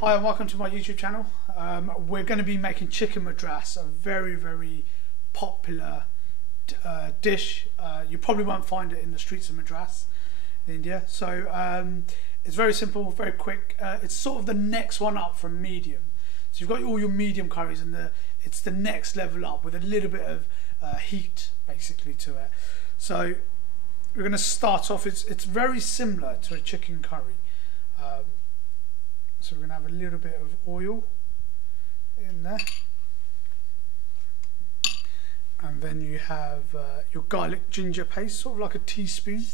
Hi and welcome to my YouTube channel. We're going to be making chicken madras, a very popular dish. You probably won't find it in the streets of Madras in India. So it's very simple, very quick. It's sort of the next one up from medium. So you've got all your medium curries and it's the next level up with a little bit of heat basically to it. So we're going to start off, it's very similar to a chicken curry. So we're going to have a little bit of oil in there, and then you have your garlic ginger paste, sort of like a teaspoon.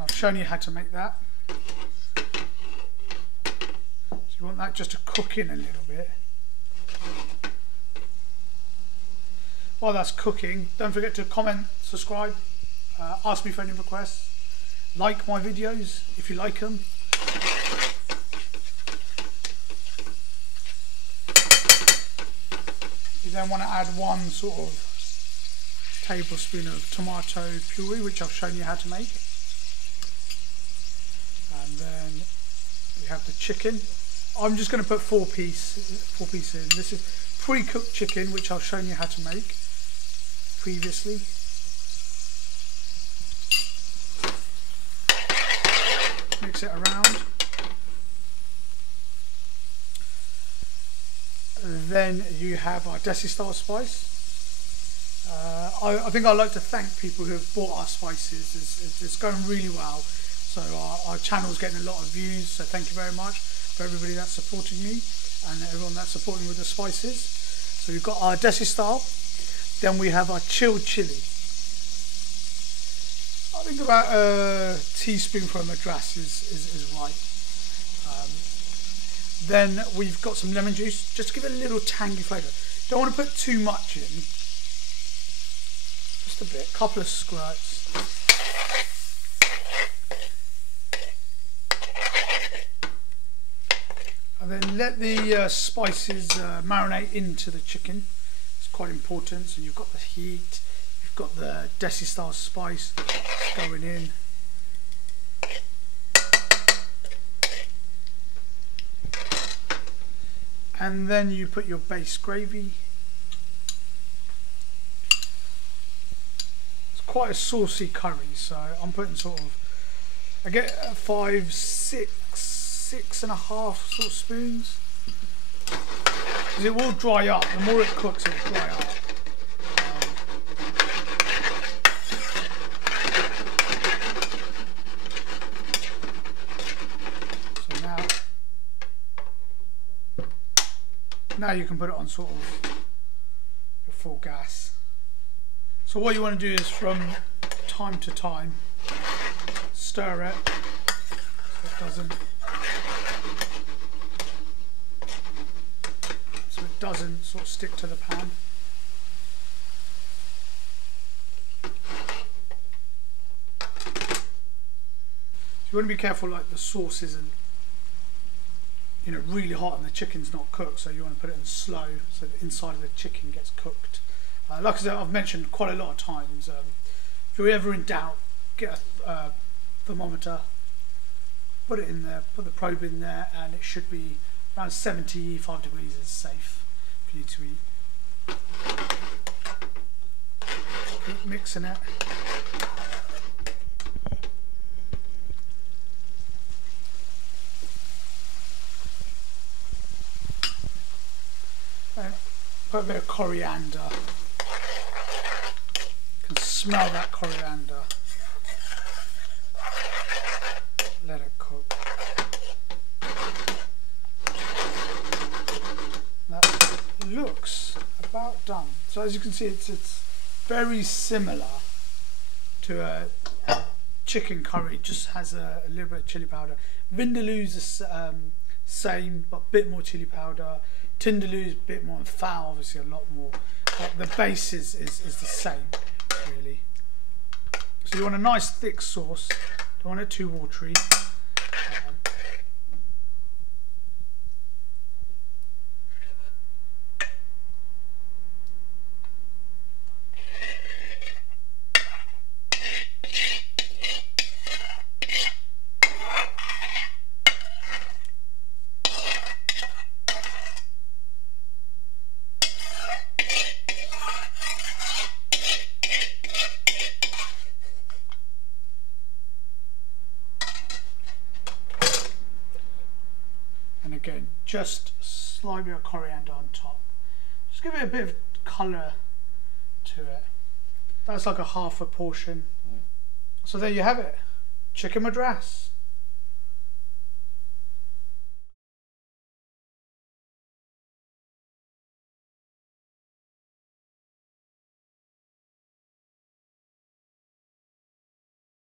I've shown you how to make that. So you want that just to cook in a little bit. While that's cooking, don't forget to comment, subscribe, ask me for any requests, like my videos if you like them. You then want to add 1 sort of tablespoon of tomato puree, which I've shown you how to make. And then you have the chicken. I'm just going to put 4 pieces in. This is pre-cooked chicken, which I've shown you how to make previously. Mix it around. Then you have our Desi style spice. I think I'd like to thank people who have bought our spices. It's going really well. So our channel's getting a lot of views. So thank you very much for everybody that's supporting me and everyone that's supporting with the spices. So we've got our Desi style. Then we have our chilled chili. I think about a teaspoon for a madras is right. Then we've got some lemon juice, just to give it a little tangy flavour. Don't want to put too much in, just a bit, couple of squirts. And then let the spices marinate into the chicken. It's quite important. So you've got the heat, you've got the Desi style spice going in. And then you put your base gravy. It's quite a saucy curry, so I'm putting sort of, I get 5, 6 and a half sort of spoons. Because it will dry up. The more it cooks, it will dry up. Now you can put it on sort of your full gas. So what you want to do is from time to time stir it so it doesn't sort of stick to the pan. You want to be careful, like the sauce isn't, you know, really hot and the chicken's not cooked, so you want to put it in slow so the inside of the chicken gets cooked. Like I said, I've mentioned quite a lot of times, if you're ever in doubt, get a thermometer, put it in there, put the probe in there, and it should be around 75 degrees is safe for you to eat. Keep mixing it. Put a bit of coriander. You can smell that coriander. Let it cook. That looks about done. So as you can see, it's very similar to a chicken curry. Just has a little bit of chili powder. Vindaloo's the same, but a bit more chili powder. Tindaloo's a bit more, and fowl obviously a lot more, but the base is the same really. So you want a nice thick sauce, don't want it too watery. again, just slightly of coriander on top. Just give it a bit of colour to it. That's like a half a portion. So there you have it, chicken madras.